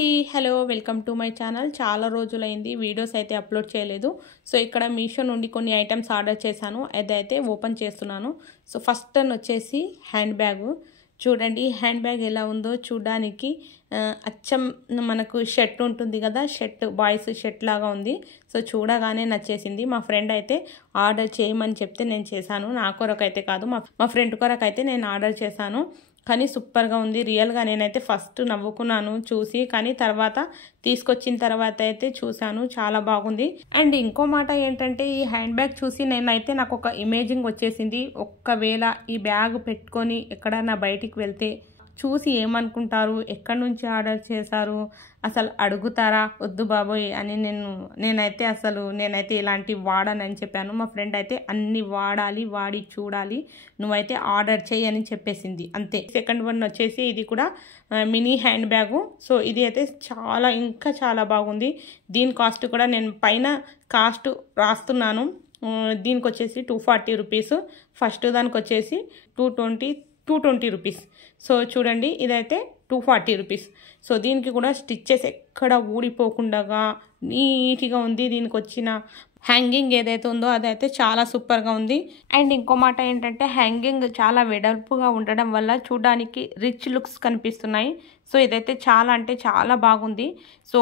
అండి hello welcome to my channel. చాలా రోజులైంది వీడియోస్ అయితే అప్లోడ్ చేయలేదు. సో ఇక్కడ మీషో నుండి కొన్ని ఐటమ్స్ ఆర్డర్ చేశాను, అదైతే ఓపెన్ చేస్తున్నాను. సో ఫస్ట్ టర్న్ వచ్చేసి హ్యాండ్ బ్యాగ్. చూడండి హ్యాండ్ బ్యాగ్ ఎలా ఉందో చూడడానికి అచ్చం మనకు షర్ట్ ఉంటుంది కదా, షర్ట్ బాయ్స్ షర్ట్ లాగా ఉంది. సో చూడగానే నచ్చేసింది. మా ఫ్రెండ్ అయితే ఆర్డర్ చేయమని చెప్తే నేను చేశాను. నా కొరకైతే కాదు, మా ఫ్రెండ్ కొరకైతే నేను ఆర్డర్ చేశాను. కానీ సూపర్గా ఉంది. రియల్గా నేనైతే ఫస్ట్ నవ్వుకున్నాను చూసి, కానీ తర్వాత తీసుకొచ్చిన తర్వాత అయితే చూశాను, చాలా బాగుంది. అండ్ ఇంకో మాట ఏంటంటే ఈ హ్యాండ్ బ్యాగ్ చూసి నాకు ఒక ఇమేజింగ్ వచ్చేసింది. ఒక్కవేళ ఈ బ్యాగ్ పెట్టుకొని ఎక్కడన్నా బయటికి వెళ్తే చూసి ఏమనుకుంటారు, ఎక్కడి నుంచి ఆర్డర్ చేశారు, అసలు అడుగుతారా వద్దు బాబోయ్ అని నేనైతే ఇలాంటివి వాడనని చెప్పాను. మా ఫ్రెండ్ అయితే అన్ని వాడి చూడాలి, నువ్వైతే ఆర్డర్ చేయి అని చెప్పేసింది, అంతే. సెకండ్ వన్ వచ్చేసి ఇది కూడా మినీ హ్యాండ్ బ్యాగు. సో ఇది అయితే ఇంకా చాలా బాగుంది. దీని కాస్ట్ కూడా నేను పైన కాస్ట్ రాస్తున్నాను. దీనికి వచ్చేసి 240 రూపీస్. ఫస్ట్ దానికి వచ్చేసి 220 రూపీస్. సో చూడండి ఇదైతే 240 రూపీస్. సో దీనికి కూడా స్టిచ్చెస్ ఎక్కడ ఊడిపోకుండా నీట్గా ఉంది. దీనికి వచ్చిన హ్యాంగింగ్ ఏదైతే ఉందో అదైతే చాలా సూపర్గా ఉంది. అండ్ ఇంకో మాట ఏంటంటే హ్యాంగింగ్ చాలా వెడల్పుగా ఉండడం వల్ల చూడడానికి రిచ్ లుక్స్ కనిపిస్తున్నాయి. సో ఇదైతే చాలా బాగుంది. సో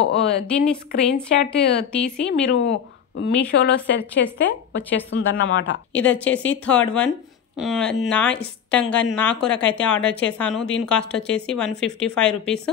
దీన్ని స్క్రీన్ షాట్ తీసి మీరు మీషోలో సెర్చ్ చేస్తే వచ్చేస్తుంది అన్నమాట. ఇది వచ్చేసి థర్డ్ వన్. నా ఇష్టంగా నా కొరకైతే ఆర్డర్ చేశాను. దీని కాస్ట్ వచ్చేసి 155 రూపీస్.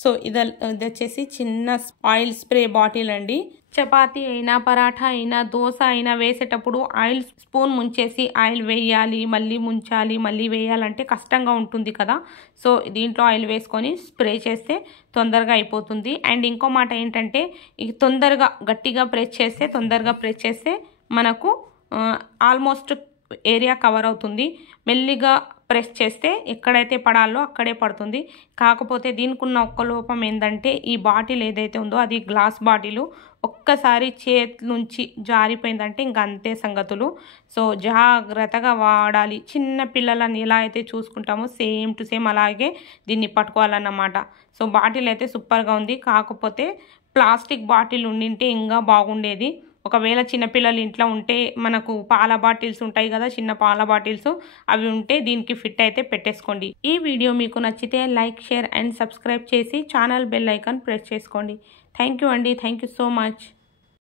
సో ఇది వచ్చేసి చిన్న ఆయిల్ స్ప్రే బాటిల్ అండి. చపాతీ అయినా పరాఠా అయినా దోశ అయినా వేసేటప్పుడు ఆయిల్ స్పూన్ ముంచేసి ఆయిల్ వేయాలి, మళ్ళీ ముంచాలి, మళ్ళీ వేయాలంటే కష్టంగా ఉంటుంది కదా. సో దీంట్లో ఆయిల్ వేసుకొని స్ప్రే చేస్తే తొందరగా అయిపోతుంది. అండ్ ఇంకో మాట ఏంటంటే ఇది గట్టిగా ప్రెస్ చేస్తే మనకు ఆల్మోస్ట్ ఏరియా కవర్ అవుతుంది. మెల్లిగా ప్రెస్ చేస్తే ఎక్కడైతే పడాలో అక్కడే పడుతుంది. కాకపోతే దీనికి ఉన్న ఒక్క లోపం ఏంటంటే ఈ బాటిల్ ఏదైతే ఉందో అది గ్లాస్ బాటిల్. ఒక్కసారి చేతి నుంచి జారిపోయిందంటే ఇంక అంతే సంగతులు. సో జాగ్రత్తగా వాడాలి. చిన్న పిల్లలని ఎలా అయితే చూసుకుంటామో సేమ్ టు సేమ్ అలాగే దీన్ని పట్టుకోవాలన్నమాట. సో బాటిల్ అయితే సూపర్గా ఉంది. కాకపోతే ప్లాస్టిక్ బాటిల్ ఉండింటే ఇంకా బాగుండేది. ఒకవేళ చిన్నపిల్లలు ఇంట్లో ఉంటే మనకు పాల బాటిల్స్ ఉంటాయి కదా, చిన్న పాల బాటిల్స్, అవి ఉంటే దీనికి ఫిట్ అయితే పెట్టేసుకోండి. ఈ వీడియో మీకు నచ్చితే లైక్, షేర్ అండ్ సబ్స్క్రైబ్ చేసి ఛానల్ బెల్ ఐకాన్ ప్రెస్ చేసుకోండి. థ్యాంక్ యూ అండి. Thank you so much.